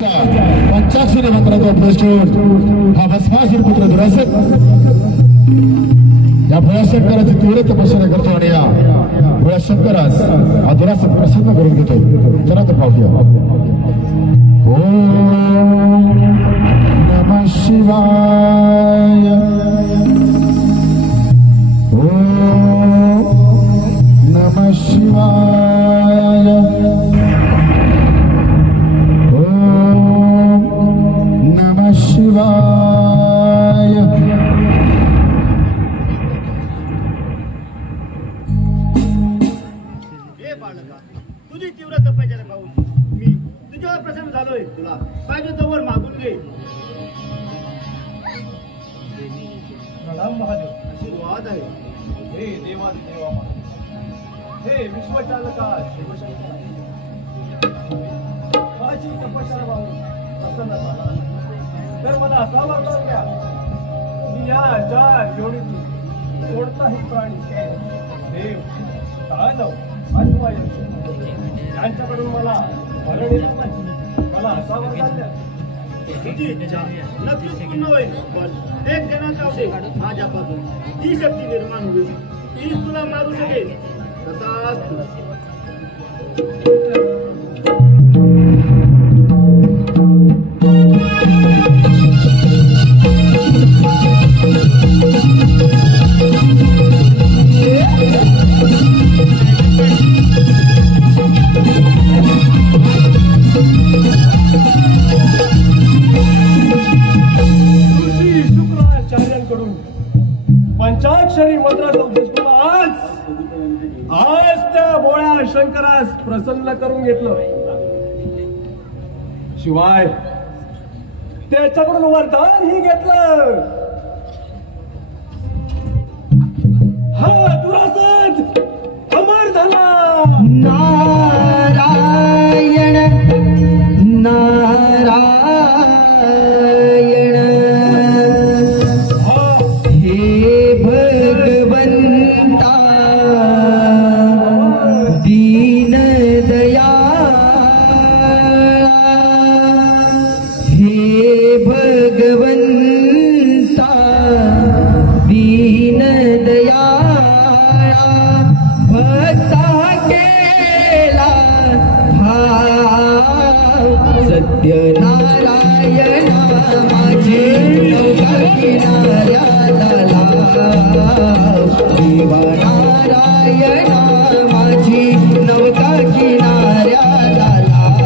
पंचाक्षरी मंत्राचा अभ्यास घेऊन हा भस्मासूर पुत्र दुरासन या भोळाशंकराची तीव्र तपश्चर्या करतो आणि या भोळाशंकरास हा दुरासन प्रसन्न करून घेतो. चला तर पाहूया. ओम नमः शिवाय. ओम नमः शिवाय. नमः शिवाय. हे बाळका, तुझी तीव्र तपश्चर्या पाहून मी तुझ्यावर प्रसन्न झालोय. तुला पाहिजे तोवर मागून घे. प्रणाम महादेव. आशीर्वाद आहे. हे देवादी देवा, हे विश्वचालका शिवशंकरा, माझी तपश्चर्या पाहून प्रसन्न झाला तर मला असा वाटलं द्या की या चार योनीतून कोणताही प्राणी देव दानव अथवा यांच्याकडून मला मरण येणार नाही. मला असा वरदान द्या. तुझी इच्छा नक्कीच पूर्ण होईल. पण एक जणाचा अवधे माझ्यापासून जी शक्ती निर्माण होईल ती तुला मारू शकेल. तथास्तु. पंचाक्षरी मंत्राचा उपदेश करून आज त्या भोळ्या शंकरास प्रसन्न करून घेतलं. शिवाय त्याच्याकडून वरदान ही घेतलं. हा दुरासन अमर झाला. नारायण नारायण. सत्यनारायण माझे नौका किनाऱ्याला लाव. देवनारायण माझी नौका किनाऱ्याला लाव.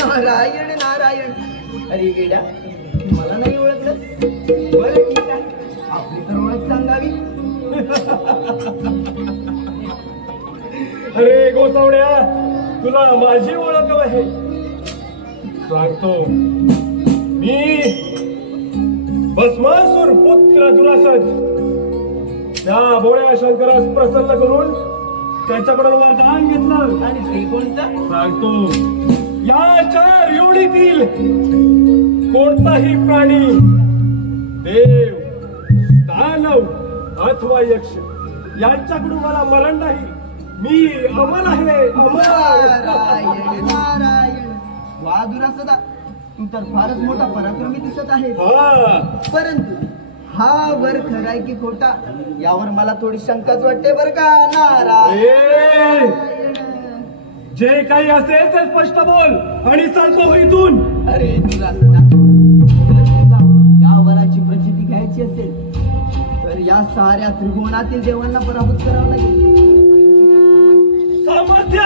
नारायण नारायण. अरे गेड्या, मला नाही ओळखलं. बरं ठीक आहे, आपली तर ओळख सांगावी. अरे गोसावड्या, तुला माझी ओळख आहे. सांगतो मी भस्मासुर पुत्र दुरासद त्या भोळ्या शंकरास प्रसन्न करून त्याच्याकडून वरदान घेतलं. आणि ते कोणतं? सांगतो. या 4 योनीतील कोणताही प्राणी, देव, दानव अथवा यक्ष यांच्याकडून मला मरण नाही. मी अमर आहे, अमर. नारायण नारायण. वा दुरासदा, तू तर फारच मोठा पराक्रमी दिसत आहे. परंतु हा वर खराय की खोटा यावर मला थोडी शंकाच वाटते बर का. नारायण. जे काही असेल ते स्पष्ट बोल आणि चालतो इथून. अरे दुरासदा, या वराची प्रचिती घ्यायची असेल तर या साऱ्या त्रिभुवनातील देवांना पराभूत करावं लागेल. सामर्थ्य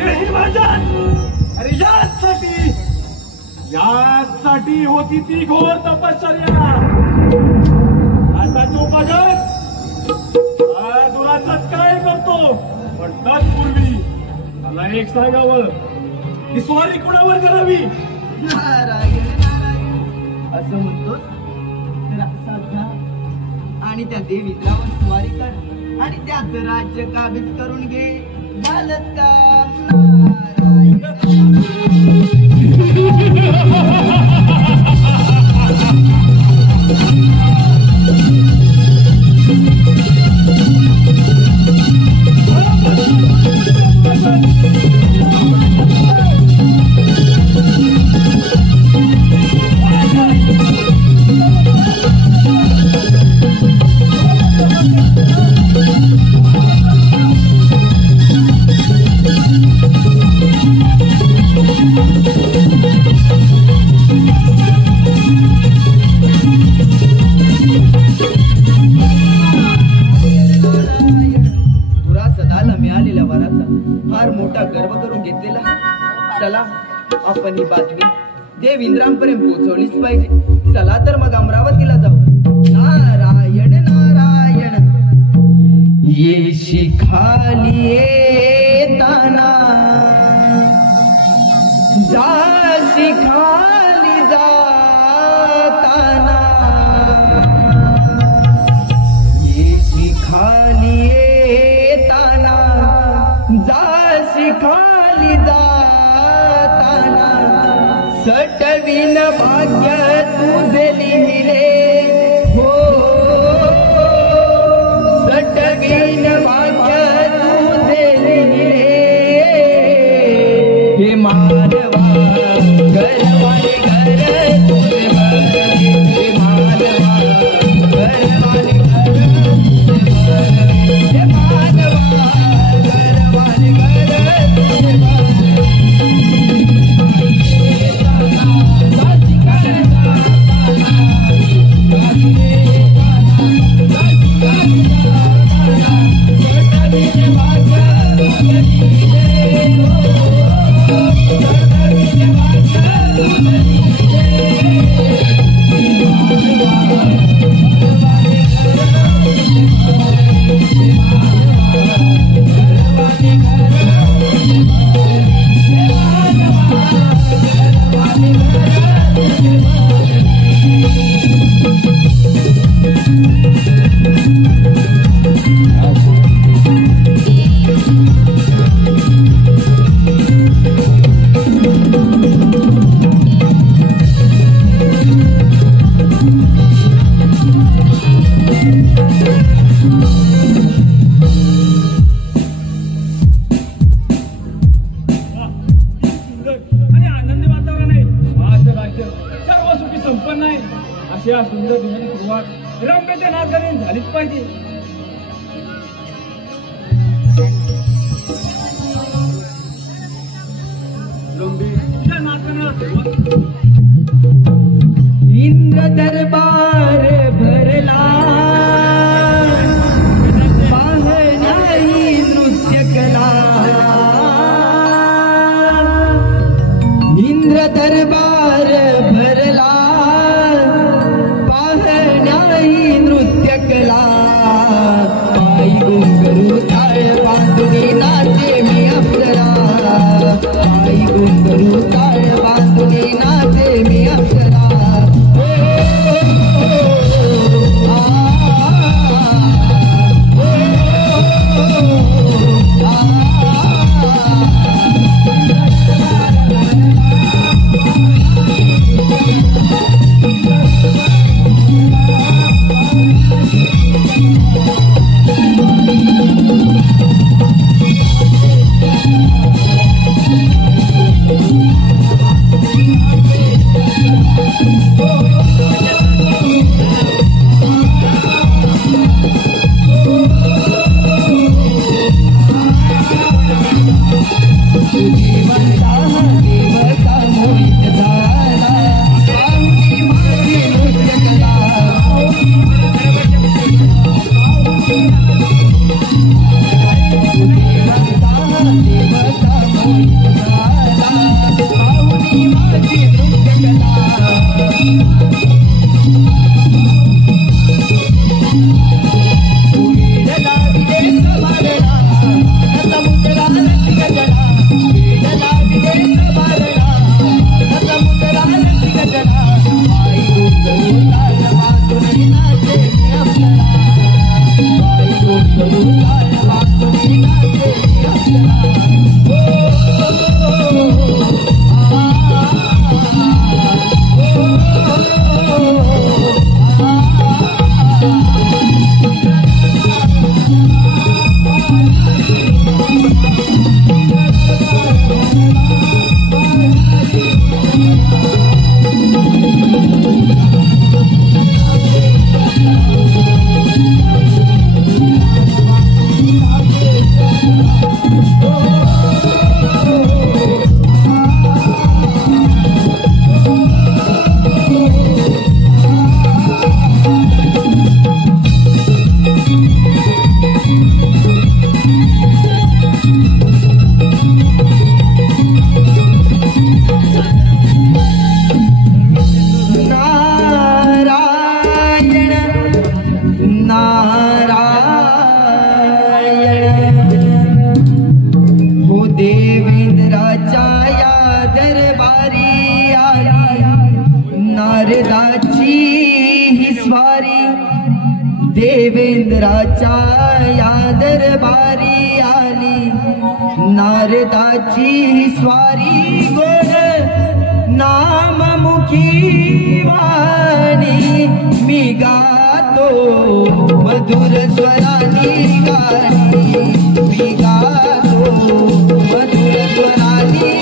हेही माझ्यात. अरे यासाठी होती ती घोर तपश्चर्या. आता तो बघत दुरासद काय करतो. पण तत्पूर्वी मला एक सांगावं की स्वारी कुणावर करावी. नारायण नारायण. असं म्हणतोस तर असा घ्या आणि त्या देवींद्रावर स्वारी कर आणि त्याचं राज्य काबीज करून घे. झालंच का. नारायण. आपण ही बातमी देवेंद्रांपर्यंत पोहोचवलीच पाहिजे. चला तर मग अमरावतीला जाऊ. नारायण नारायण. येशी खाली येताना जाशी खाली जाताना. येशी खाली येताना जाशी खाली जाताना. सटविन भाग्य तुझे लिहिले हो. सटविन भाग्य तुझे लिहिले. हे मानवा घरवाले घर तुझे भरले. हे मानवा घरवाले घर तुझे भरले. हे मानवा घरवाले घर तुझे भरले. अशा सुंदर दिवसाची सुरुवात रम्यते नाचगाने झालीच पाहिजे. इंद्र दरबार भरला पाहणारी नृत्य कला. इंद्र दरबार भरला पाहणारी नृत्य कला. पायी घुंगरू ताळ बांधुनी नाचे मी अप्सरा. पायी घुंगरू ताळ बांधुनी नाचे मी अप्सरा. देवेंद्राच्या या दरबारी आली नारदाची स्वारी गोड नाममुखी वाणी मी गातो मधुर स्वरानी गाणी मी गातो मधुर स्वरानी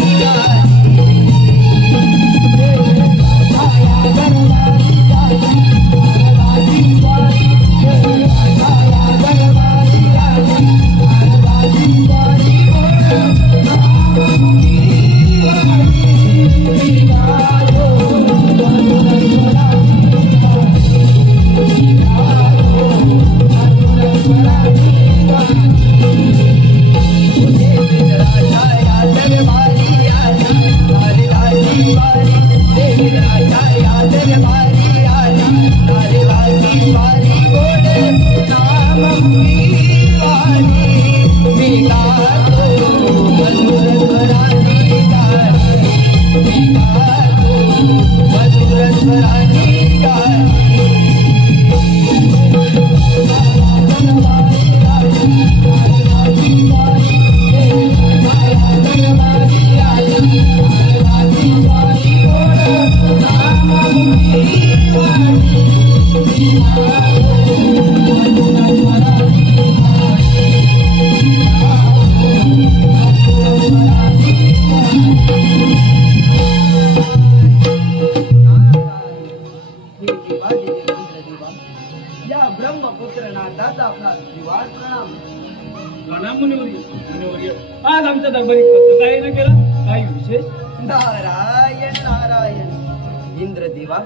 आज आमच्या दरबारी कसं काय न केलं काही विशेष नारायण नारायण इंद्रदेवा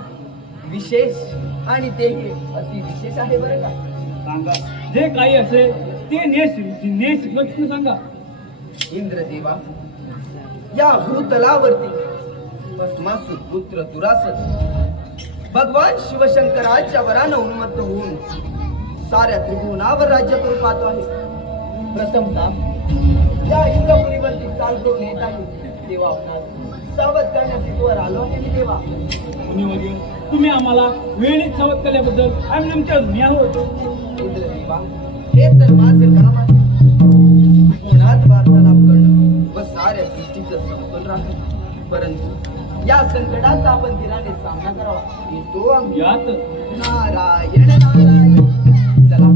विशेष आणि ते अति विशेष आहे बरं का सांगा जे काही असेल ते नेस लक्ष्मी सांगा इंद्रदेवा या भूतलावरती भस्मासुर पुत्र दुरासत भगवान शिवशंकराच्या वरानं उन्मत्त होऊन साऱ्या त्रिभुवनावर राज्य करून पाहतो आहे प्रथमतः या इंद्रपुरीवरती चाल करून येत आहे देवा आपणास सावध करण्यासाठी वर आलो आहे मी देवा मुनिवर्य तुम्ही आम्हाला वेळीच सावध केल्याबद्दल आम्ही तुमच्या ऋणी आहोत इंद्रदेवा हे तर माझे काम आहे कोणात वार्तालाप करणं व साऱ्या सृष्टीचं समतोल राखणं परंतु या संकटाचा आपण धीराने सामना करावा येतो आम्ही यात नारायण नारायण चला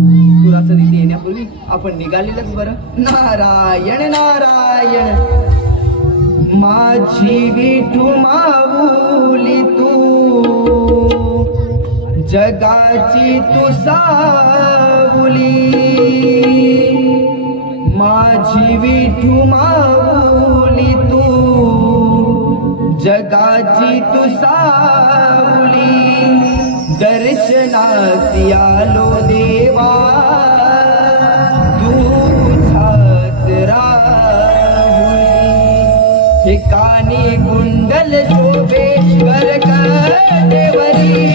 दुरासत इथे येण्यापूर्वी आपण निघालेलंच बरं नारायण नारायण माझी विठू माऊली तू जगाची तू सावली माझी विठू माऊली तू जगाची तू सावली दर्शनासी आलो देवा तुझाच राहुली ठिकाणी कुंडल शोभे देवरी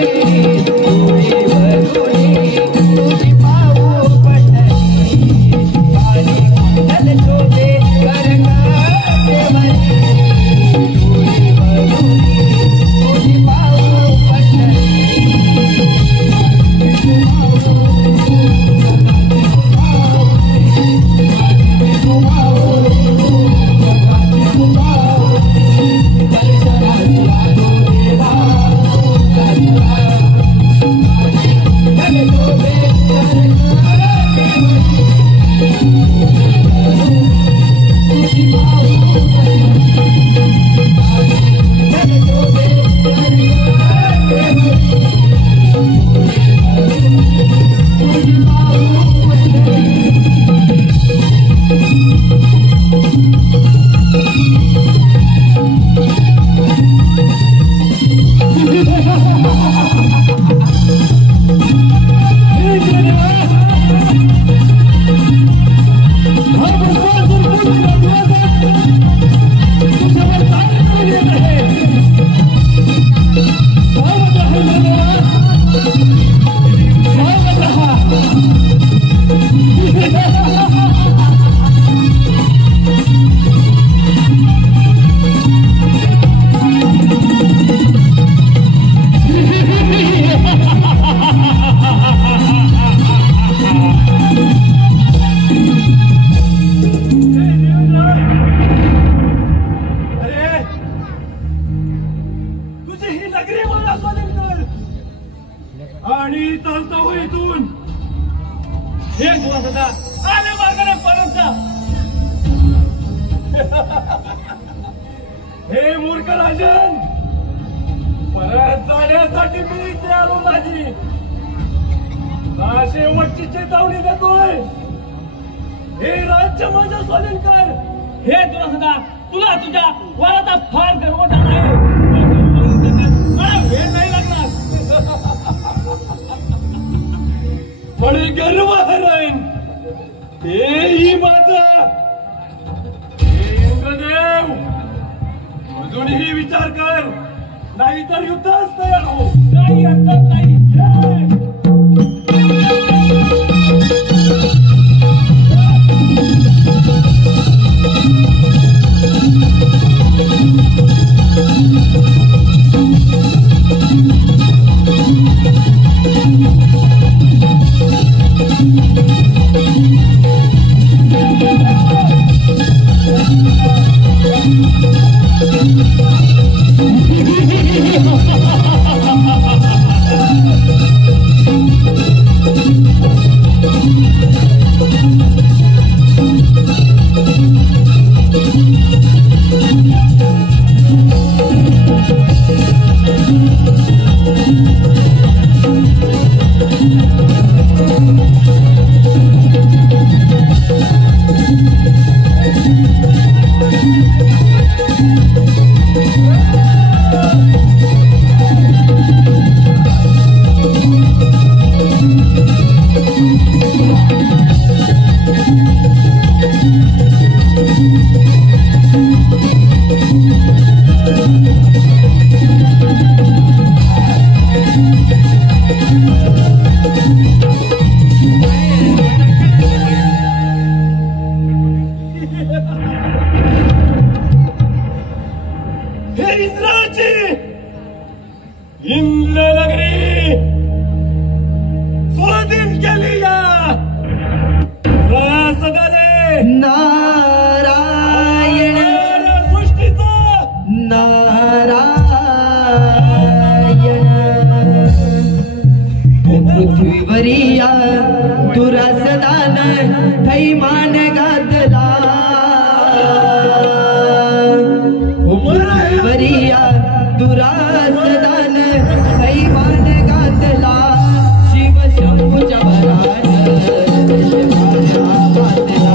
तुझी पाहू पटली ठिकाणी कुंडल शोभे देवरी तुझी पाहू पटली दर्शनाला मी चालतो हो इथून. हे दुरासदा आले मार्गाने परत जा. हे मूर्ख राजन, परत जाण्यासाठी मी इथे आलो नाही. शेवटची चेतावणी देतोय. हे राज्य माझ्या स्वाधीन कर. हे दुरासदा, तुला तुझ्या वराचा फार गर्व झाला आहे. मला वेळ नाही लागणार. पण गर्व हरण हेही माझं. हे इंद्रदेव, अजूनही विचार कर, नाहीतर युद्धास तयार हो. काही हरकत नाही. पृथ्वीवरिया दुरासदान थैमान घातला. पृथ्वीवरिया दुरासदान थैमान घातला. शिव शंभूच्या वरान घातला.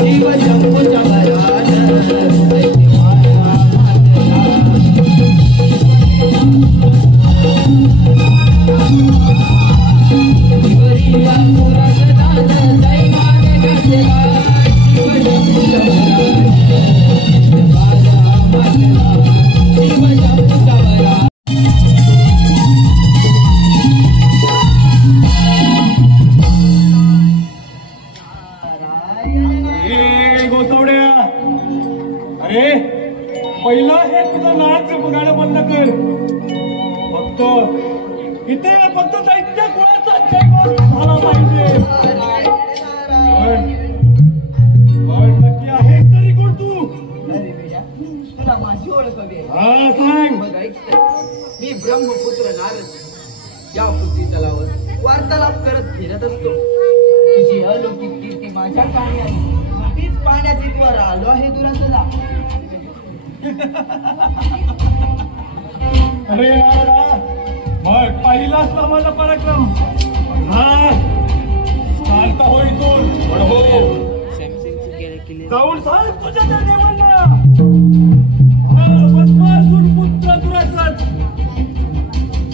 शिव शंभूच्या वरान पहिला हे तुझं नाच बघायला बंद कर. इथे फक्त दैत्य कुळाचा जयघोष झाला पाहिजे. नक्की आहे तरी कोण तू? तुला माझी ओळख हवी आहे? हा सांग. मी ब्रह्मपुत्र नारद या पृथ्वी तलावर वार्तालाप करत फिरत असतो. तुझी अलौकिक कीर्ती माझ्या कानी आहे. तीच पाण्यात इथवर आलो आहे दुरासदा. अरे मग पहिलाच ना माझा पराक्रम. हा चालता हो इथून. हो जाऊन सांग तुझ्या त्या देवांना. बसपासून पुत्र दुरासन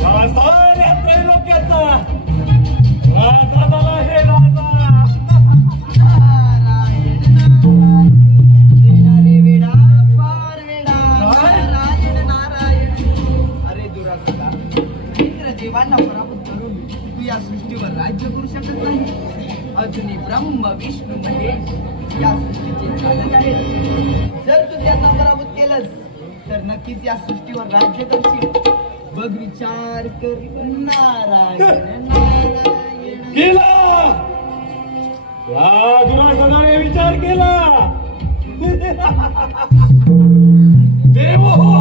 या साऱ्या त्रैलोक्याचा राजा झाला. हे राजा देवांना पराभूत करून तू या सृष्टीवर राज्य करू शकत नाही. अजूनही ब्रह्म विष्णू महेश या सृष्टीचे चालक आहेत. जर तू त्यांना पराभूत केलंस तर नक्कीच या सृष्टीवर राज्य करशील. बघ विचार कर. नारायण नारायण केला. या दुरासनाने विचार केला. देव हो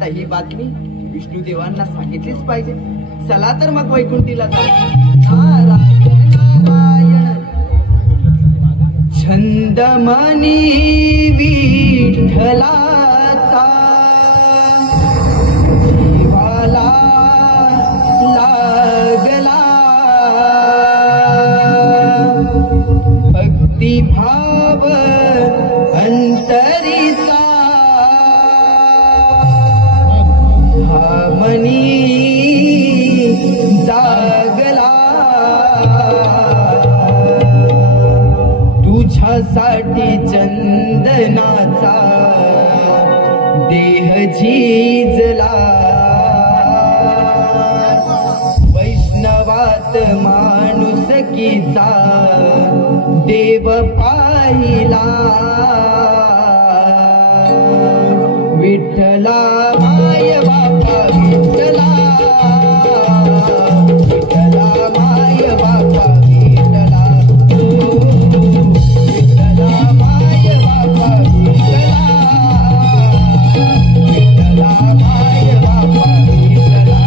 आता ही बातमी विष्णुदेवांना सांगितलीच पाहिजे. चला तर मग वैकुंठीला जाऊ. नारायण नारायण छंदमनी विठ्ठलाचा जीवाला लागला भक्तिभाव अंतरीचा हा मनी जागला तुझ्यासाठी चंदनाचा देह झिजला वैष्णवात माणुसकीचा देव पाहिला विठ्ठला माय बापा विठ्ठला विठ्ठला माय बापा विठ्ठला विठ्ठला माय बापा विठ्ठला विठ्ठला माय बापा विठ्ठला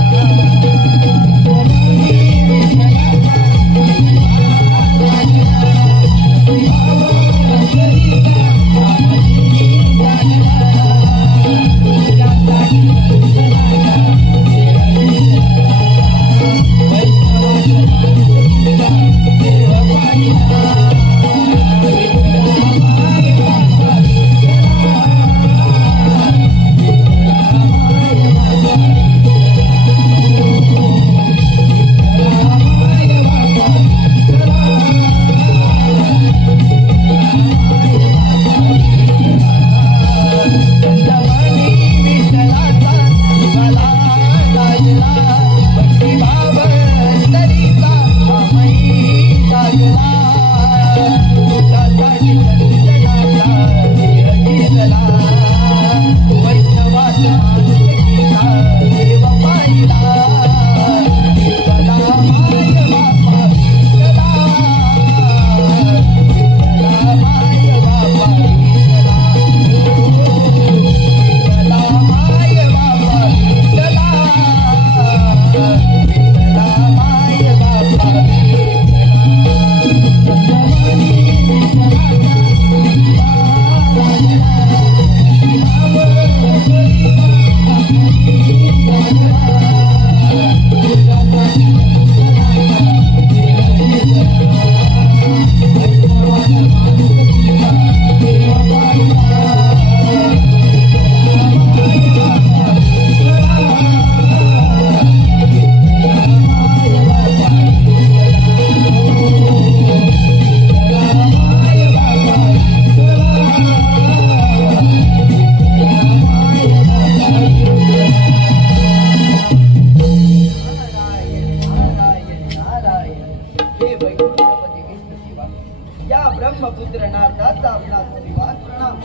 ब्रह्मपुत्र नारदाचा आपणास विवाद प्रणाम.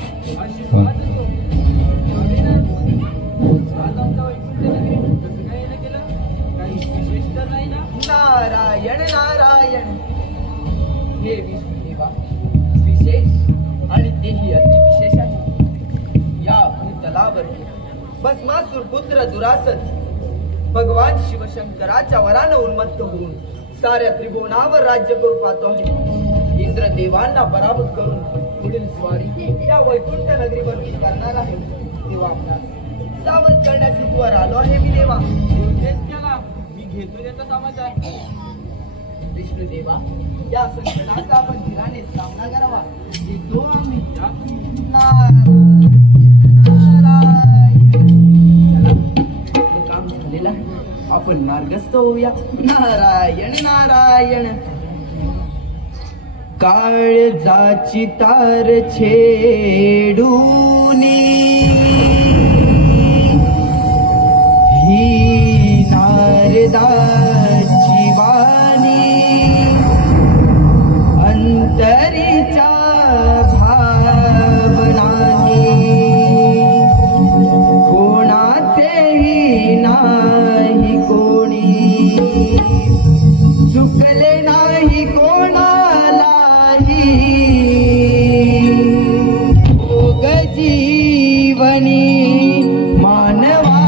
नारायण नारायण हे विष्णुदेवा विशेष आणि तेही अतिविशेष आहे. या भूतलावर भस्मासुर पुत्र दुरासन भगवान शिवशंकराच्या वरानं उन्मत्त होऊन साऱ्या त्रिभुवनावर राज्य करू पाहतो आहे. इंद्रदेवांना पराभूत करून पुढील स्वारी या वैकुंठ नगरीवरती करणार आहे. तेव्हा आपणास सावध करण्यास इथवर आलो आहे मी देवा. मी घेतो त्याचा समाचार. विष्णुदेवा या संकटाचा आपण धीराने सामना करावा. येतो आम्ही. काम झालेलं आहे. आपण मार्गस्थ होऊया. नारायण नारायण काळजाची तार छेडूनी ही नारदाची वाणी अंतरीच्या भावनानी कोणाचेही नाही कोणी चुकले नाही कोणाला जीवनी मानवा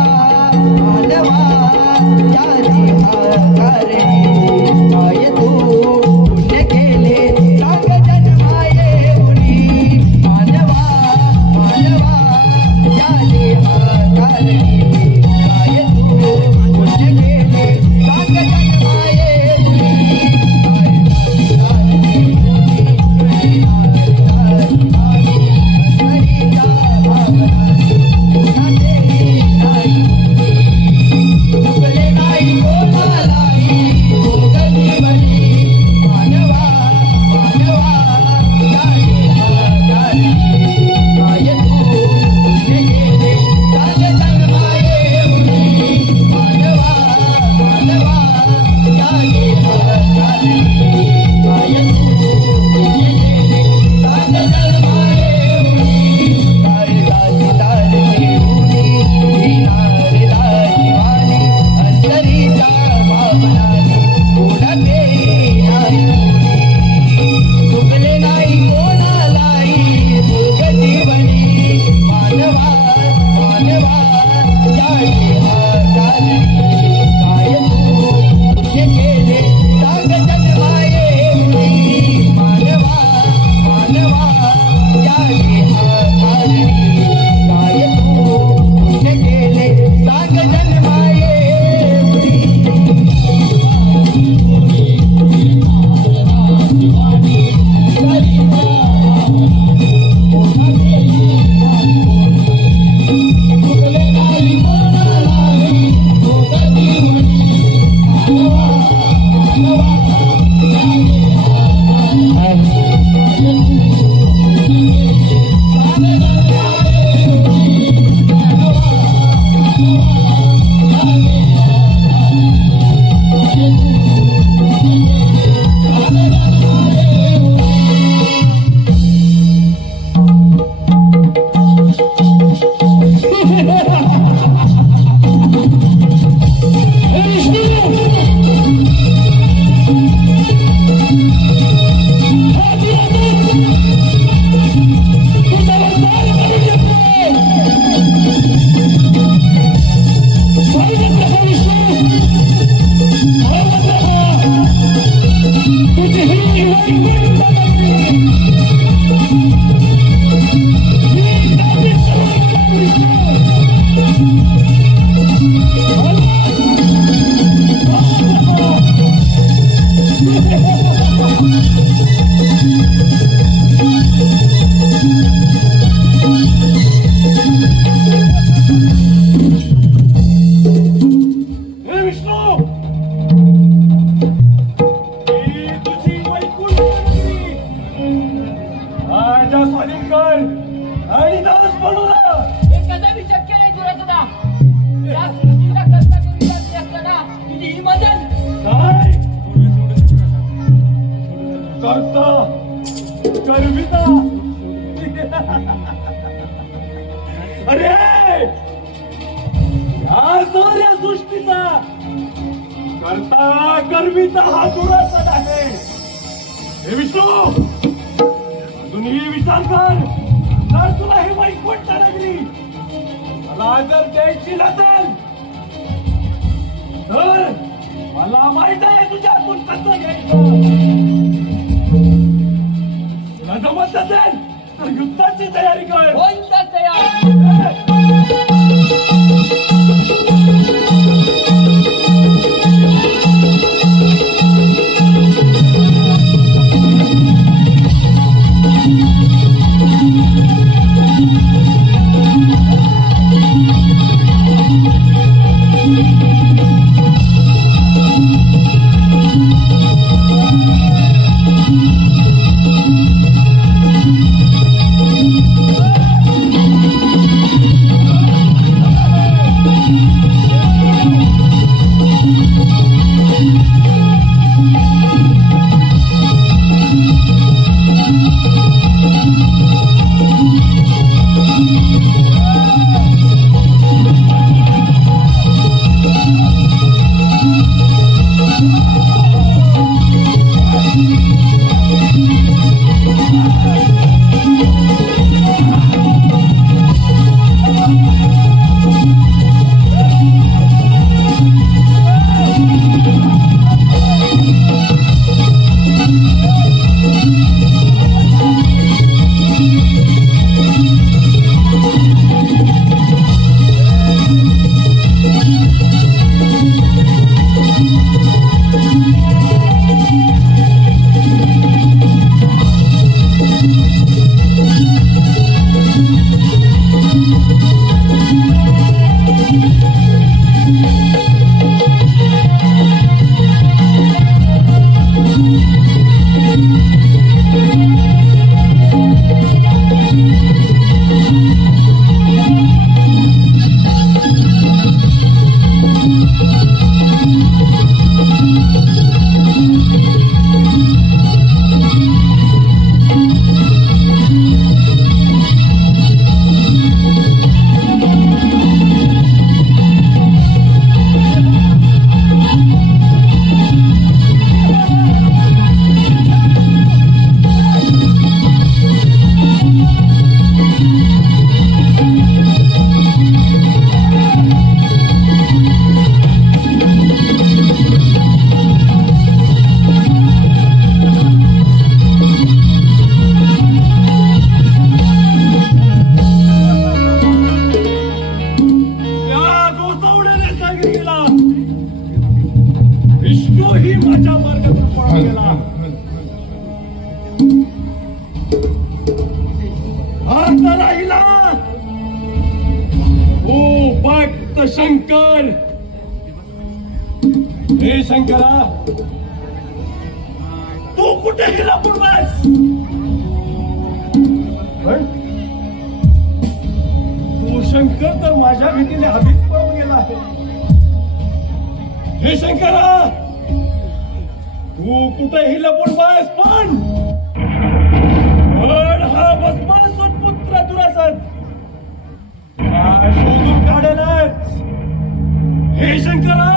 करता करविता अरे या साऱ्या सृष्टीचा करता करविता हा दुरासद आहे. हे विष्णू अजूनही विचार कर. जर तुला हे वैकुंठ नगरी मला जर द्यायची नसेल तर मला माहित आहे तुझ्यातून कसं घ्यायचं. तुला जमत नसेल तर युद्धाची तयारी कर. कोणता तयार? शंकर. हे शंकरा तू कुठे गेला पूर्वास? तू शंकर तर माझ्या भीतीने हवेत पळून गेला आहे. हे शंकरा तू कुठेही लपून बस पण हा भस्मासूर पुत्र दुरासद शोधून काढेलच. हे शंकरा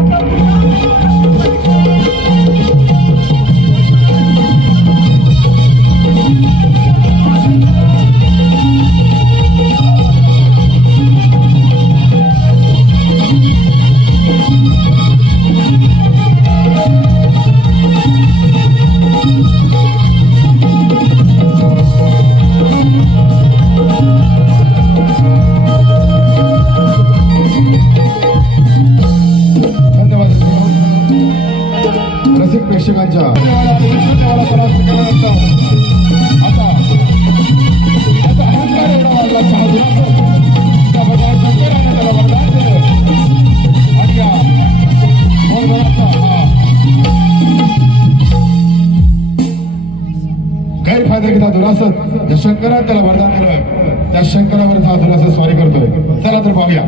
आता प्रेक्षकांच्या परास्त केल्यानंतर आता अहंकार एवढा वाढला त्या भगवान शंकराने त्याला वरदान दिलं आणि या गैरफायदा घेता दुरासद त्या शंकराने त्याला वरदान दिलं. त्या शंकरावर हा दुरासद स्वारी करतोय. चला तर पाहूया.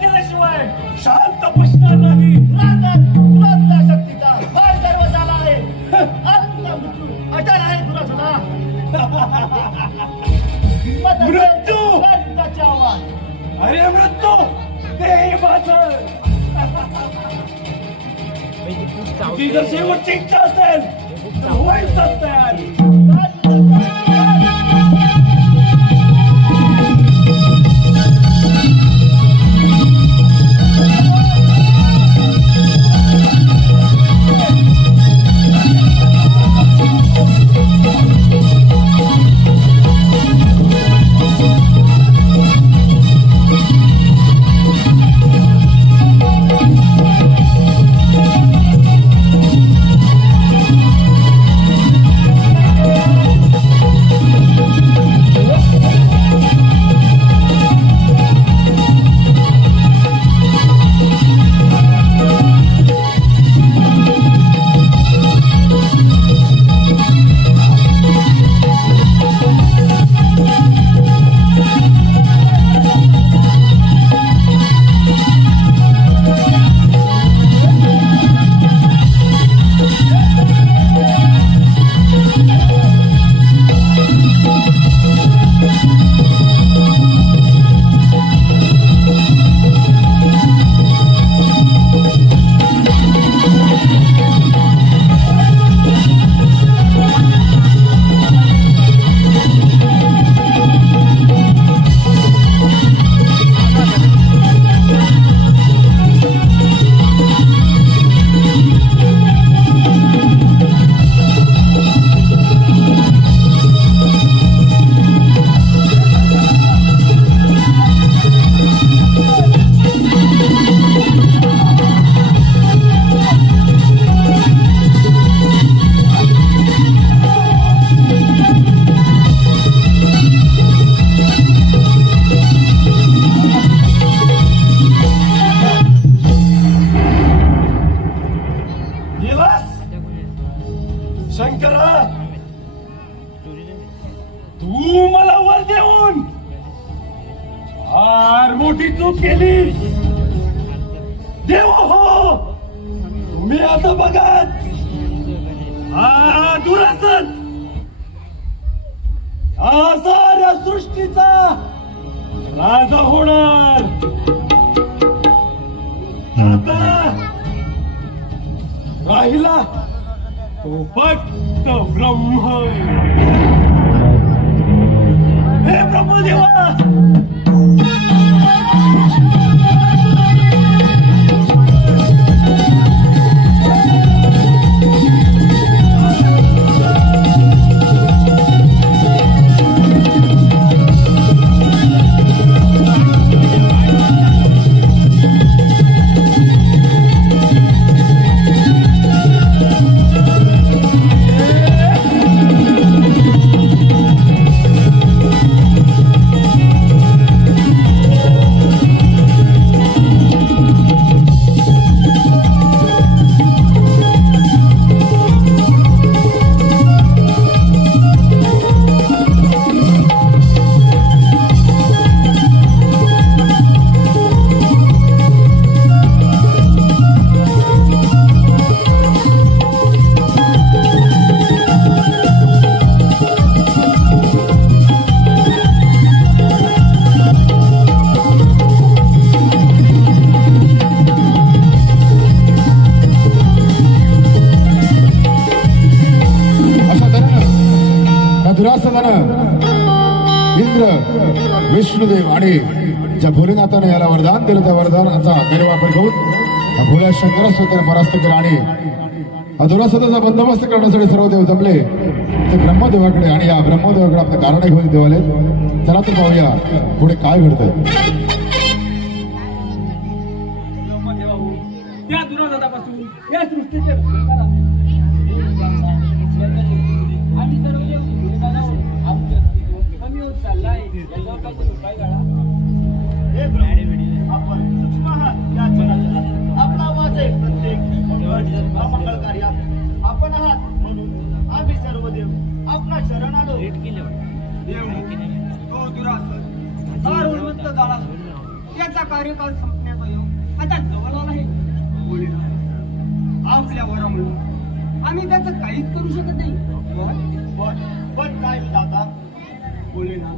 केल्याशिवाय शांत बसणार नाही. तुला शक्तीचा फार गर्व झाला आहे. आत्ता मृत्यू अटळ आहे तुला सुद्धा. मृत्यू आव्हान. अरे मृत्यू ते माझं. तुझी जर शेवटची इच्छा असेल तर व्हायचंच तयारी. शंकरा, तू मला वर देऊन फार मोठी चूक केली. देव हो, तुम्ही आता बघत हा दुरासत या साऱ्या सृष्टीचा राजा होणार. आता राहिला तो फक्त ब्रह्म. हे ब्रह्मदेवा, इंद्र, विष्णुदेव आणि ज्या भोलेनाथाने याला वरदान दिलं त्या वरदानाचा गैरवापर करून भोल्या शंकरास त्याने परास्त केला आणि दुरासताचा बंदोबस्त करण्यासाठी सर्व देव जमले ते ब्रह्मदेवाकडे आणि या ब्रह्मदेवाकडे आपलं कारण घेऊन देवाले. चला तर पाहूया पुढे काय घडतंय. त्या दुरासतापासून या सृष्टीचे आम्ही सर्व कमी होत चाललाय. याच्यावर काहीतरी उपाय काढा. आपण सूक्ष्म आहात या जगाचा. आपला आवाज आहे प्रत्येक मंगळ कार्यात आपण आहात. म्हणून आम्ही सर्व देव आपला शरण आलो. देव तो दुरासत फार उन्मत्त झाला. त्याचा कार्यकाल संपण्यास आता जवळ आला आहे. आपल्या वरामुळे आम्ही त्याचं काहीच करू शकत नाही. पण काय विधाता? बोले ना,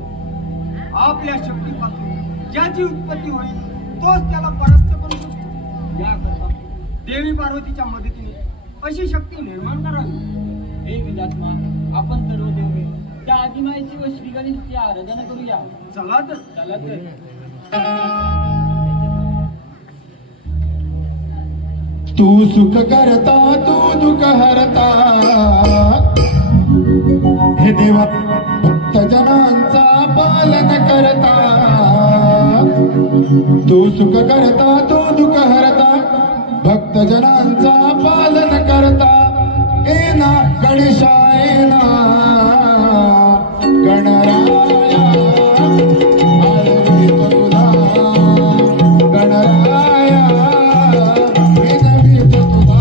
आपल्या शक्तीपासून ज्याची उत्पत्ती होईल तोच त्याला परास्त करू शकतो. याकरता देवी पार्वतीच्या मदतीने अशी शक्ती निर्माण करावी. हे विधात्मा, आपण सर्व देव त्या आदिमाईची व श्री गणेशची आराधना करूया. चला तर. चला तर. तू सुख करता तू दुःख हरता, हे देवा भक्तजनांचा पालन करता. तू सुख करता तू दुःख हरता, भक्तजनांचा पालन करता. येना गणेशा येना गणराया, आळवितो तुला गणराया, विनवितो तुला.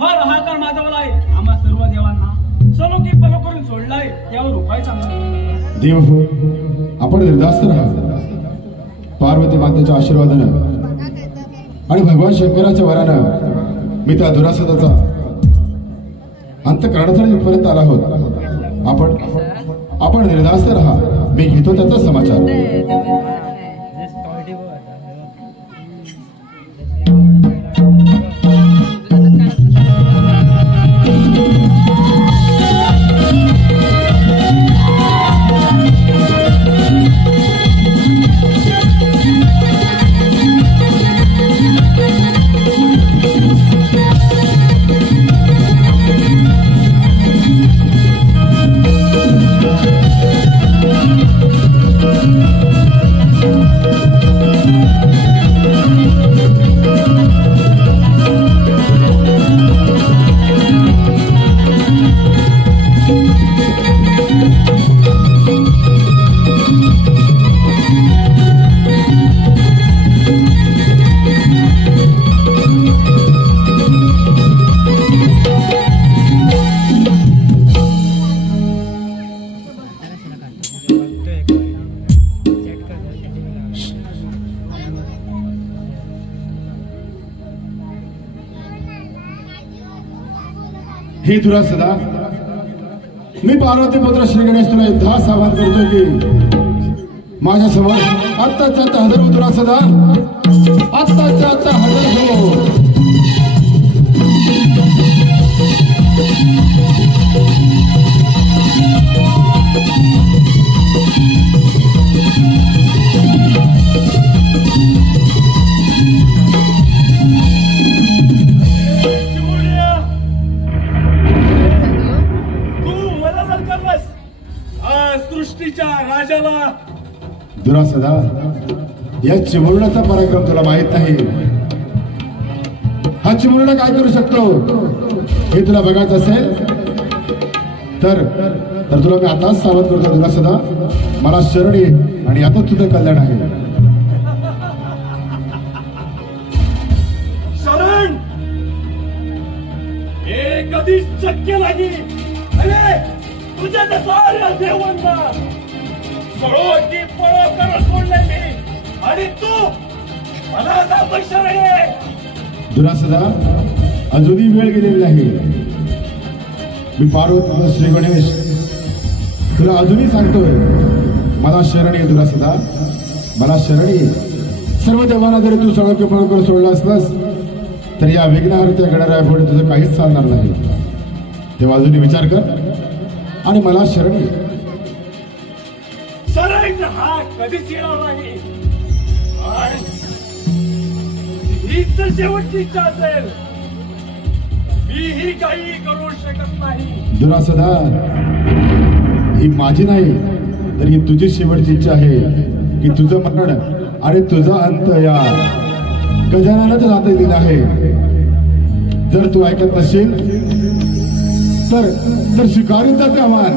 फार हाहाकार माजवला आहे. आम्हा सर्व देवांना सलोकी पलो करून सोडलाय. यावर उपाय सांगा. देव हो, आपण निर्धास्त राहा. पार्वती मातेच्या आशीर्वादानं आणि भगवान शंकराच्या वरानं मी त्या दुरासदाचा अंत करण्यासाठी इथपर्यंत आला आहोत. आपण निर्धास्त राहा. मी घेतो त्याचा समाचार. हे दुरासदा, मी पार्वती पुत्र श्री गणेश तुला एकदाच आवाहन करतोय की माझ्या समोर आत्ताच्या आत्ता हजर हो दुरासदा, आत्ताच्या आत्ता हजर हो. सृष्टीच्या राजाला. दुरासदा, या चिमुरड्याचा पराक्रम तुला माहित नाही. हा चिमुरडा काय करू शकतो हे तुला बघायचं असेल तर तुला मी आताच सावध करतो. दुरासदा, मला शरण ये आणि आता तुझं कल्याण आहे. शरण हे कधीच शक्य नाही. अरे तुझ्या त्या साऱ्या देवांना सळोची पळ करत सोडले मी, आणि तू मला आता शरण ये. दुरासदा, अजूनही वेळ गेलेली नाही. मी पार्वती श्री गणेश तुला अजूनही सांगतोय, मला शरण ये. दुरासदा, मला शरण ये. सर्व देवांना जरी तू सळोकी पळ करून सोडला असलास तर या विघ्नहर्त्या गणरायापुढे तुझं काहीच चालणार नाही. तेव्हा अजूनही विचार कर आणि मला शरण ये. शरण हा कधीच येणार नाही. हीच तर शेवटची इच्छा असेल. मीही काही करू शकत नाही. दुरासदा, ही माझी नाही तर ही तुझी शेवटची इच्छा आहे की तुझं मरण आणि तुझा अंत या गजाननाच जाता दिला आहे. जर तू ऐकत नसेल तर स्वीकारून जाते आव्हान.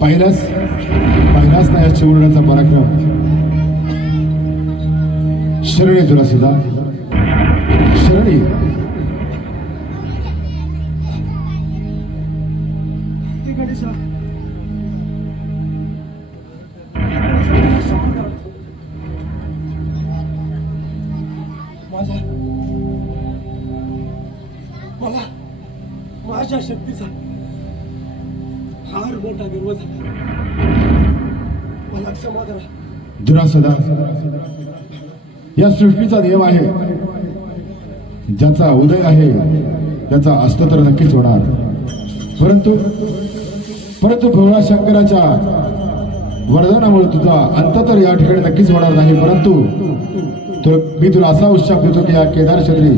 पहिलाच ना या चिवरण्याचा पराक्रम. शरणी तुला सुद्धा शरणी. माझ्या शक्तीचा फार मोठा गर्व झाला. मला क्षमा करा. दुरासदा या सृष्टीचा नियम आहे. ज्याचा उदय आहे त्याचा अस्त तर नक्कीच होणार. परंतु भोळा शंकराच्या वरदानामुळे तुझा अंत तर या ठिकाणी नक्कीच होणार नाही. परंतु मी तुला असा उच्चार देतो की या केदार क्षेत्री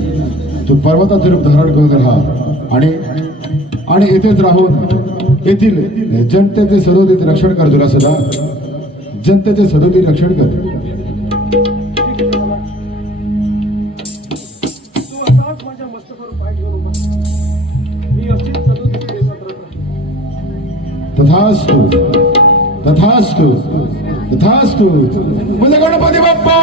तू पर्वताचे रूप धारण करत राहा आणि येथेच राहून येथील जनतेचे सदोदित रक्षण कर. दुरासदा जनतेचे सदोदित रक्षण कर. तू असाच माझ्या मस्तकावर पाय ठेवून उभा. मी अशीच सदोदित देशात राहतो. तथास्तु तथास्तु तथास्तु. बोले गणपती बाप्पा.